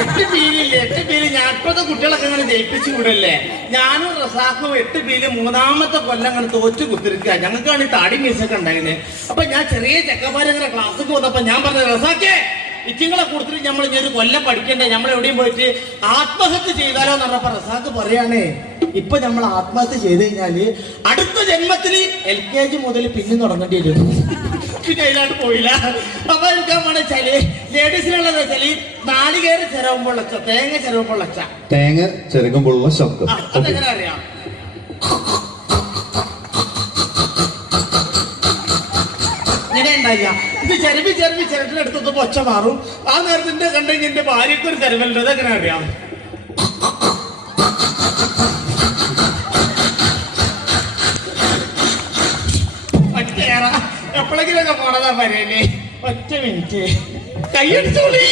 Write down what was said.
8 ബിയിലില്ലേ 8 ബിയില് ഞാൻ ഇപ്പോഴത്തെ കുട്ടികളൊക്കെ അങ്ങനെ ജയിപ്പിച്ചു വിടല്ലേ. ഞാനും റസാഖും 8 ബിയില് 3ാമത്തെ കൊല്ലം അങ്ങനെ തോറ്റു കുത്തിരിക്കുക. ഞങ്ങൾക്കാണ് ഈ താടി മീസൊക്കെ ഉണ്ടായിരുന്നത്. അപ്പൊ ഞാൻ ചെറിയ ചെക്കന്മാരങ്ങനെ ക്ലാസ്സിൽ വന്നപ്പോ ഞാൻ പറഞ്ഞ റസാഖേ ഇറ്റിങ്ങളെ കൊടുത്തിട്ട് നമ്മൾ ഇനി ഒരു കൊല്ലം പഠിക്കണ്ടേ, നമ്മൾ എവിടെയും പോയിട്ട് ആത്മഹത്യ ചെയ്താലോ എന്ന് പറഞ്ഞപ്പോ റസാഖ് പറയാണേ ഇപ്പൊ നമ്മൾ ആത്മഹത്യ ചെയ്ത് കഴിഞ്ഞാല് അടുത്ത ജന്മത്തില് LKG മുതൽ പിന്നെ തുടങ്ങേണ്ടി വരും. പിന്നെ അതിലായിട്ട് പോയില്ല. അപ്പൊ എടുക്കാൻ പോണ വെച്ചാല് ലേഡീസിനുള്ളത് വെച്ചാല് നാളികേര ചിരവുമ്പോൾ ലക്ഷ, തേങ്ങ ചിരവുമ്പോൾ ലക്ഷ. തേങ്ങ ചിരകുമ്പോഴുള്ള ശബ്ദം അതെങ്ങനെ അറിയാം? ഇങ്ങനെ ഉണ്ടായില്ല. ഇത് ചെരുവി ചിരട്ടിനെടുത്തപ്പോ ഒച്ച മാറും. ആ നേരത്തിന്റെ കണ്ടെങ്കിൽ എന്റെ ഭാര്യക്ക് ഒരു ചെരുവലുണ്ട്. അതെങ്ങനെ അറിയാം? എപ്പോഴെങ്കിലൊക്കെ പോണതാ പറയല്ലേ. ഒറ്റ മിനിറ്റ് കൈയടിച്ചോളി.